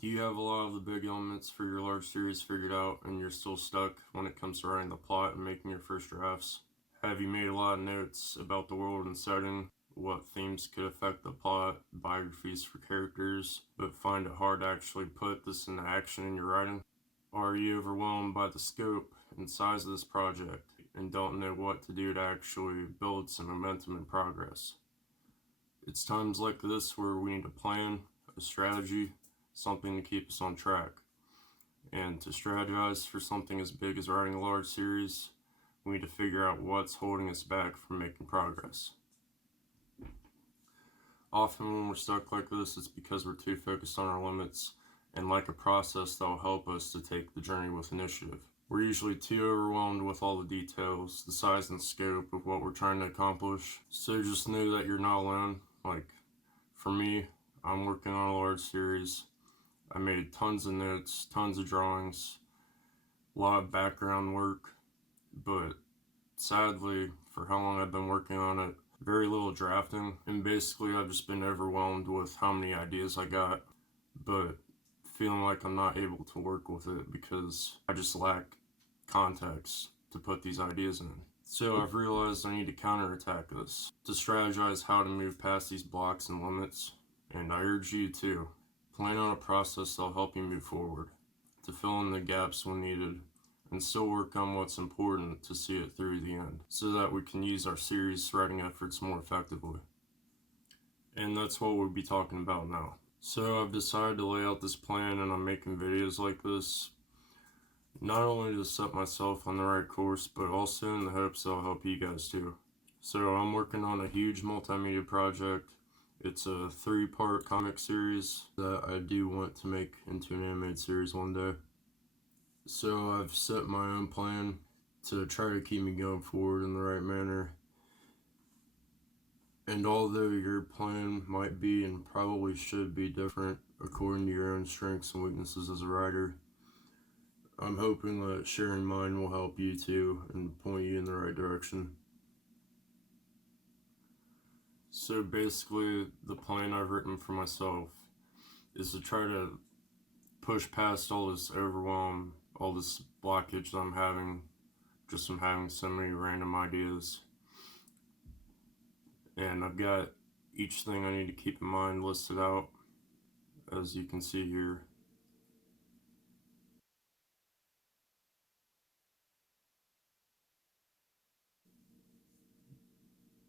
Do you have a lot of the big elements for your large series figured out and you're still stuck when it comes to writing the plot and making your first drafts? Have you made a lot of notes about the world and setting, what themes could affect the plot, biographies for characters, but find it hard to actually put this into action in your writing? Are you overwhelmed by the scope and size of this project and don't know what to do to actually build some momentum and progress? It's times like this where we need a plan, a strategy, something to keep us on track. And to strategize for something as big as writing a large series, we need to figure out what's holding us back from making progress. Often when we're stuck like this, it's because we're too focused on our limits and lack a process that will help us to take the journey with initiative. We're usually too overwhelmed with all the details, the size and scope of what we're trying to accomplish. So just know that you're not alone. Like, for me, I'm working on a large series. I made tons of notes, tons of drawings, a lot of background work, but sadly, for how long I've been working on it, very little drafting, and basically I've just been overwhelmed with how many ideas I got, but feeling like I'm not able to work with it because I just lack context to put these ideas in. So I've realized I need to counterattack this, to strategize how to move past these blocks and limits, and I urge you to plan on a process that'll help you move forward, to fill in the gaps when needed, and still work on what's important to see it through the end, so that we can use our series writing efforts more effectively. And that's what we'll be talking about now. So I've decided to lay out this plan and I'm making videos like this, not only to set myself on the right course, but also in the hopes that I'll help you guys too. So I'm working on a huge multimedia project. It's a 3-part comic series that I do want to make into an animated series one day. So I've set my own plan to try to keep me going forward in the right manner. And although your plan might be and probably should be different according to your own strengths and weaknesses as a writer, I'm hoping that sharing mine will help you too and point you in the right direction. So basically, the plan I've written for myself is to try to push past all this overwhelm, all this blockage that I'm having, just from having so many random ideas. And I've got each thing I need to keep in mind listed out, as you can see here.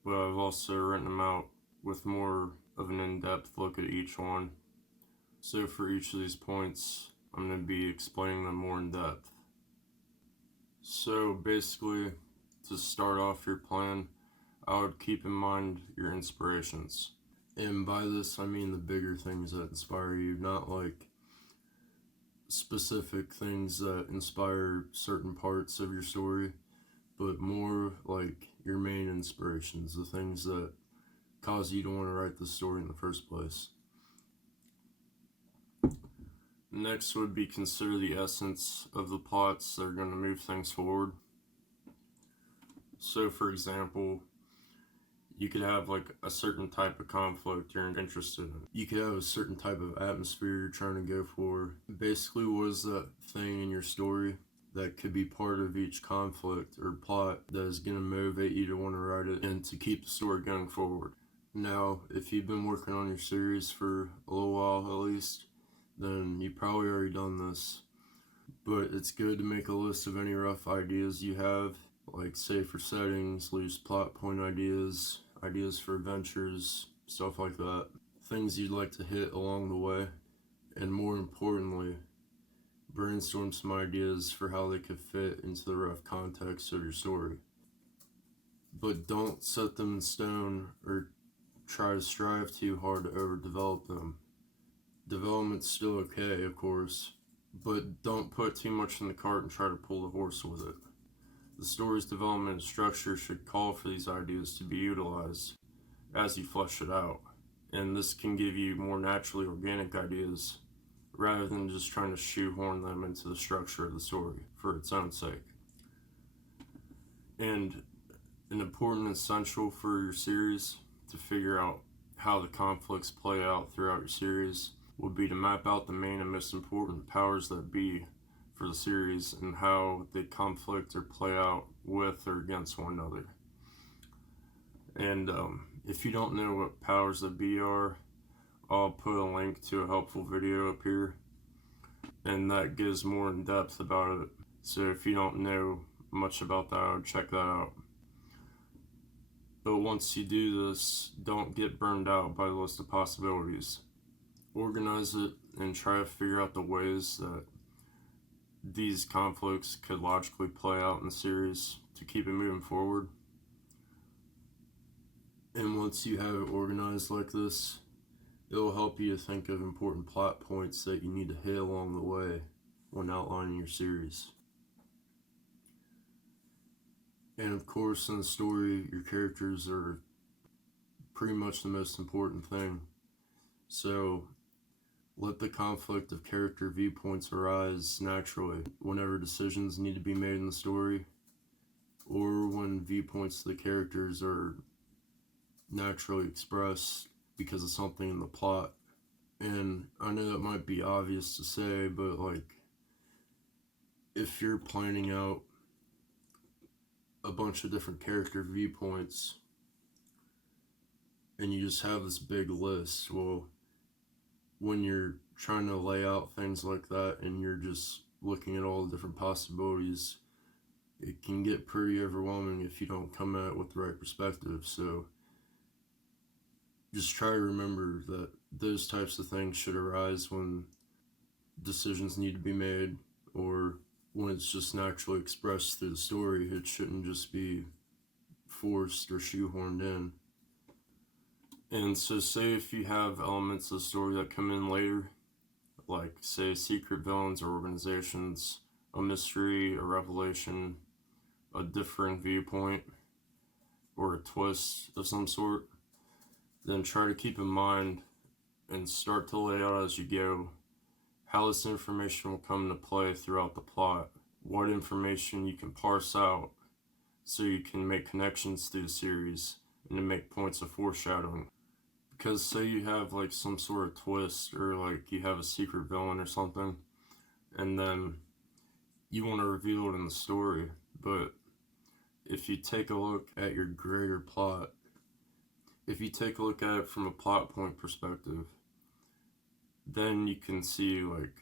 But I've also written them out with more of an in-depth look at each one. So for each of these points, I'm going to be explaining them more in depth. So basically, to start off your plan, I would keep in mind your inspirations. And by this, I mean the bigger things that inspire you, not like specific things that inspire certain parts of your story, but more like your main inspirations, the things that cause you to want to write the story in the first place. Next would be consider the essence of the plots that are going to move things forward. So for example, you could have like a certain type of conflict you're interested in. You could have a certain type of atmosphere you're trying to go for. Basically, what is that thing in your story that could be part of each conflict or plot that is going to motivate you to want to write it and to keep the story going forward? Now, if you've been working on your series for a little while at least, then you've probably already done this. But it's good to make a list of any rough ideas you have, like say for settings, loose plot point ideas, ideas for adventures, stuff like that. Things you'd like to hit along the way, and more importantly, brainstorm some ideas for how they could fit into the rough context of your story. But don't set them in stone or try to strive too hard to overdevelop them. Development's still okay, of course, but don't put too much in the cart and try to pull the horse with it. The story's development and structure should call for these ideas to be utilized as you flesh it out, and this can give you more naturally organic ideas rather than just trying to shoehorn them into the structure of the story for its own sake. And an important essential for your series to figure out how the conflicts play out throughout your series would be to map out the main and most important powers that be for the series and how they conflict or play out with or against one another. And if you don't know what powers that be are, I'll put a link to a helpful video up here, and that gives more in depth about it. So if you don't know much about that, I would check that out. But once you do this, don't get burned out by the list of possibilities. Organize it and try to figure out the ways that these conflicts could logically play out in the series to keep it moving forward. And once you have it organized like this, it'll help you to think of important plot points that you need to hit along the way when outlining your series. And of course, in the story, your characters are pretty much the most important thing. So let the conflict of character viewpoints arise naturally whenever decisions need to be made in the story, or when viewpoints of the characters are naturally expressed because of something in the plot. And I know that might be obvious to say, but like, if you're planning out a bunch of different character viewpoints and you just have this big list, well, when you're trying to lay out things like that and you're just looking at all the different possibilities, it can get pretty overwhelming if you don't come at it with the right perspective. So just try to remember that those types of things should arise when decisions need to be made, or when it's just naturally expressed through the story. It shouldn't just be forced or shoehorned in. And so say if you have elements of the story that come in later, like say secret villains or organizations, a mystery, a revelation, a different viewpoint, or a twist of some sort, then try to keep in mind and start to lay out as you go how this information will come into play throughout the plot, what information you can parse out so you can make connections through the series and to make points of foreshadowing. Because say you have like some sort of twist, or like you have a secret villain or something, and then you want to reveal it in the story, but if you take a look at your greater plot, if you take a look at it from a plot point perspective, then you can see like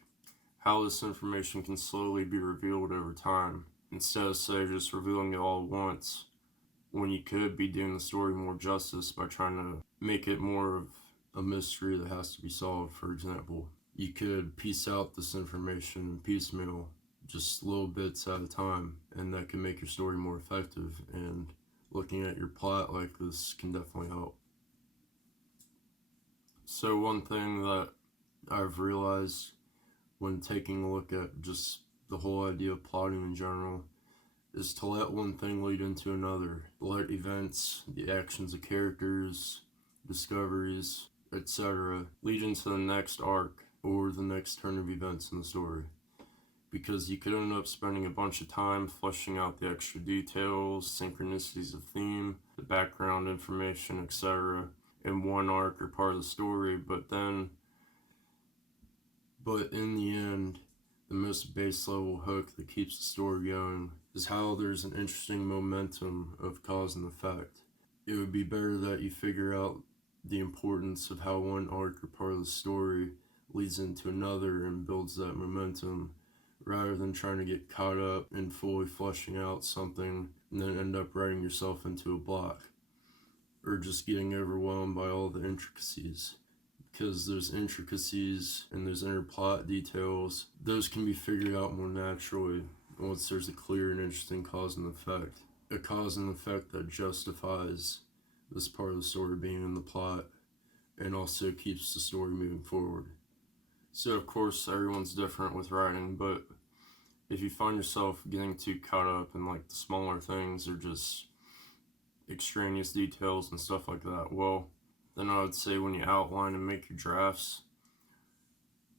how this information can slowly be revealed over time, instead of say just revealing it all at once, when you could be doing the story more justice by trying to make it more of a mystery that has to be solved. For example, you could piece out this information piecemeal, just little bits at a time, and that can make your story more effective, and looking at your plot like this can definitely help. So one thing that I've realized when taking a look at just the whole idea of plotting in general is to let one thing lead into another. Let events, the actions of characters, discoveries, etc. lead into the next arc or the next turn of events in the story. Because you could end up spending a bunch of time fleshing out the extra details, synchronicities of theme, the background information, etc. in one arc or part of the story, but in the end, the most base level hook that keeps the story going is how there's an interesting momentum of cause and effect. It would be better that you figure out the importance of how one arc or part of the story leads into another and builds that momentum, rather than trying to get caught up in fully fleshing out something and then end up writing yourself into a block, or just getting overwhelmed by all the intricacies. Because those intricacies and those inner plot details, those can be figured out more naturally once there's a clear and interesting cause and effect. A cause and effect that justifies this part of the story being in the plot and also keeps the story moving forward. So of course everyone's different with writing, but if you find yourself getting too caught up in like the smaller things or just extraneous details and stuff like that, well, then I would say when you outline and make your drafts,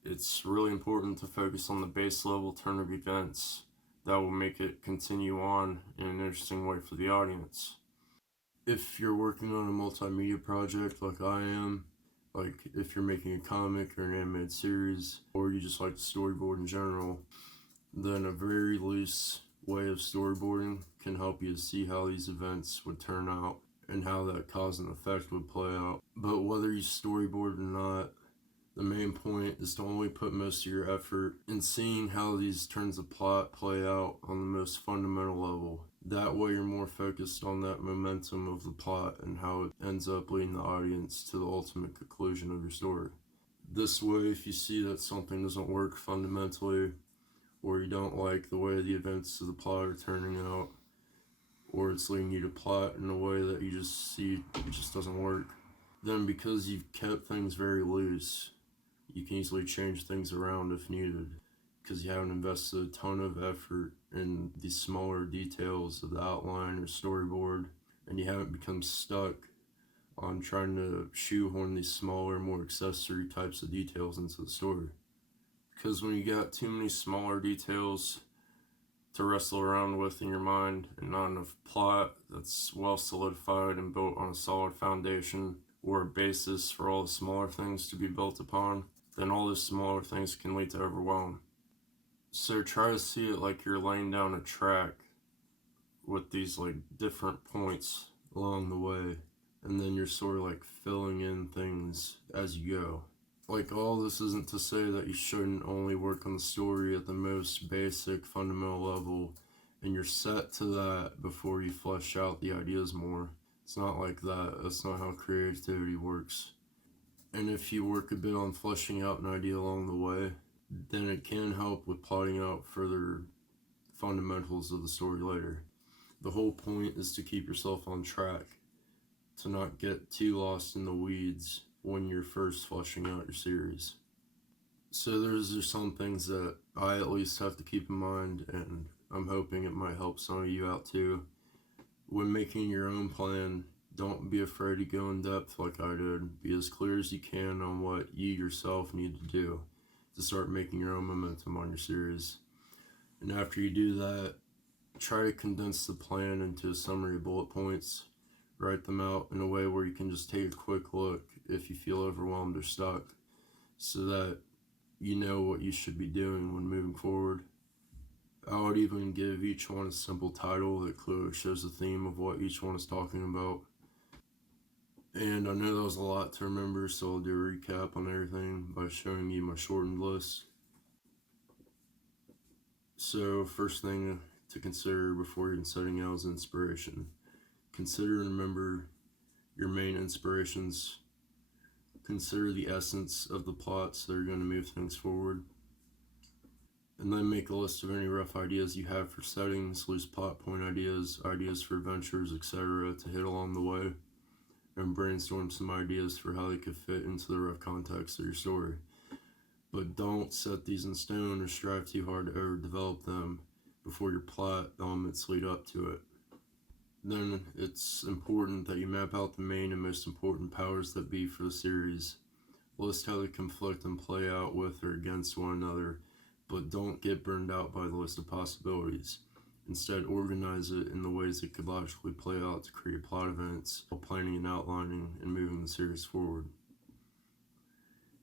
it's really important to focus on the base level turn of events that will make it continue on in an interesting way for the audience. If you're working on a multimedia project like I am, Like if you're making a comic or an animated series, or you just like to storyboard in general, then a very loose way of storyboarding can help you to see how these events would turn out and how that cause and effect would play out. But whether you storyboard or not, the main point is to only put most of your effort in seeing how these turns of plot play out on the most fundamental level. That way you're more focused on that momentum of the plot and how it ends up leading the audience to the ultimate conclusion of your story. This way, if you see that something doesn't work fundamentally, or you don't like the way the events of the plot are turning out, or it's leading you to plot in a way that you just see it just doesn't work, then because you've kept things very loose, you can easily change things around if needed, because you haven't invested a ton of effort in these smaller details of the outline or storyboard, and you haven't become stuck on trying to shoehorn these smaller, more accessory types of details into the story. Because when you got too many smaller details to wrestle around with in your mind and not enough plot that's well solidified and built on a solid foundation or a basis for all the smaller things to be built upon, then all those smaller things can lead to overwhelm. So try to see it like you're laying down a track with these like different points along the way, and then you're sort of like filling in things as you go. Like, all this isn't to say that you shouldn't only work on the story at the most basic fundamental level and you're set to that before you flesh out the ideas more. It's not like that. That's not how creativity works. And if you work a bit on fleshing out an idea along the way, then it can help with plotting out further fundamentals of the story later. The whole point is to keep yourself on track, to not get too lost in the weeds when you're first fleshing out your series. So there's just some things that I at least have to keep in mind, and I'm hoping it might help some of you out too. When making your own plan, don't be afraid to go in depth like I did. Be as clear as you can on what you yourself need to do to start making your own momentum on your series. And after you do that, try to condense the plan into a summary of bullet points. Write them out in a way where you can just take a quick look if you feel overwhelmed or stuck, so that you know what you should be doing when moving forward. I would even give each one a simple title that clearly shows the theme of what each one is talking about. And I know that was a lot to remember, so I'll do a recap on everything by showing you my shortened list. So, first thing to consider before you're setting out is inspiration. Consider and remember your main inspirations. Consider the essence of the plots that are going to move things forward. And then make a list of any rough ideas you have for settings, loose plot point ideas, ideas for adventures, etc. to hit along the way. And brainstorm some ideas for how they could fit into the rough context of your story. But don't set these in stone or strive too hard to overdevelop them before your plot elements lead up to it. Then it's important that you map out the main and most important powers that be for the series. List how they conflict and play out with or against one another, but don't get burned out by the list of possibilities. Instead, organize it in the ways it could logically play out to create plot events while planning and outlining and moving the series forward.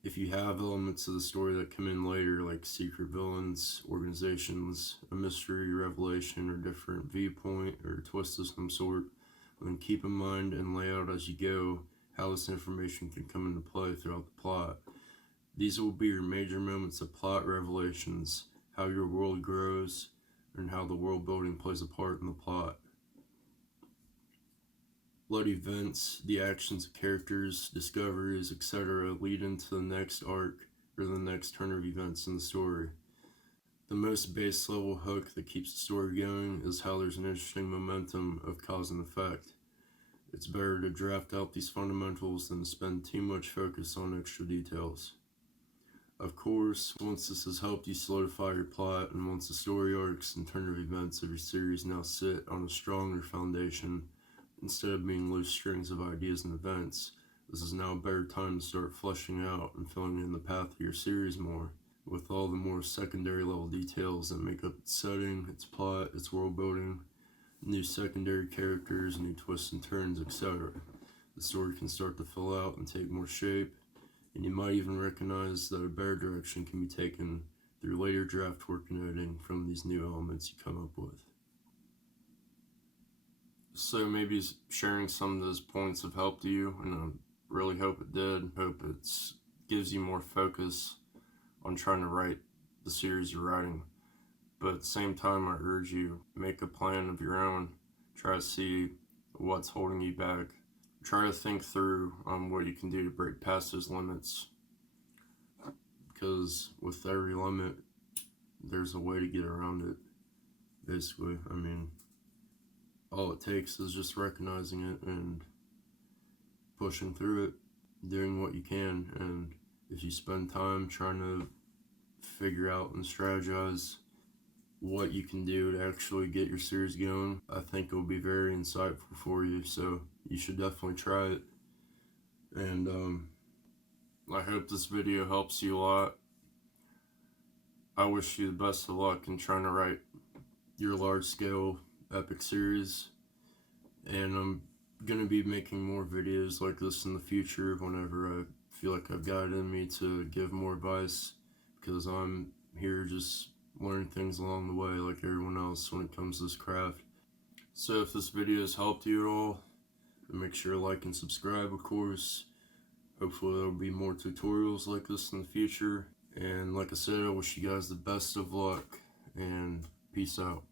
If you have elements of the story that come in later, like secret villains, organizations, a mystery, revelation, or different viewpoint, or a twist of some sort, then keep in mind and lay out as you go how this information can come into play throughout the plot. These will be your major moments of plot revelations, how your world grows, and how the world building plays a part in the plot. Let events, the actions of characters, discoveries, etc. lead into the next arc or the next turn of events in the story. The most base level hook that keeps the story going is how there's an interesting momentum of cause and effect. It's better to draft out these fundamentals than to spend too much focus on extra details. Of course, once this has helped you solidify your plot, and once the story arcs and turn of events of your series now sit on a stronger foundation, instead of being loose strings of ideas and events, this is now a better time to start fleshing out and filling in the path of your series more, with all the more secondary level details that make up its setting, its plot, its world building, new secondary characters, new twists and turns, etc. The story can start to fill out and take more shape, and you might even recognize that a better direction can be taken through later draft work and editing from these new elements you come up with. So maybe sharing some of those points have helped you, and I really hope it did. Hope it gives you more focus on trying to write the series you're writing. But at the same time, I urge you, make a plan of your own. Try to see what's holding you back. Try to think through what you can do to break past those limits. Because with every limit, there's a way to get around it, basically. I mean, all it takes is just recognizing it and pushing through it, doing what you can. And if you spend time trying to figure out and strategize what you can do to actually get your series going, I think it will be very insightful for you. So you should definitely try it. And I hope this video helps you a lot. I wish you the best of luck in trying to write your large-scale epic series, and I'm going to be making more videos like this in the future whenever I feel like I've got it in me to give more advice, because I'm here just learning things along the way like everyone else when it comes to this craft. So if this video has helped you at all, make sure to like and subscribe, of course. Hopefully there will be more tutorials like this in the future. And like I said, I wish you guys the best of luck, and peace out.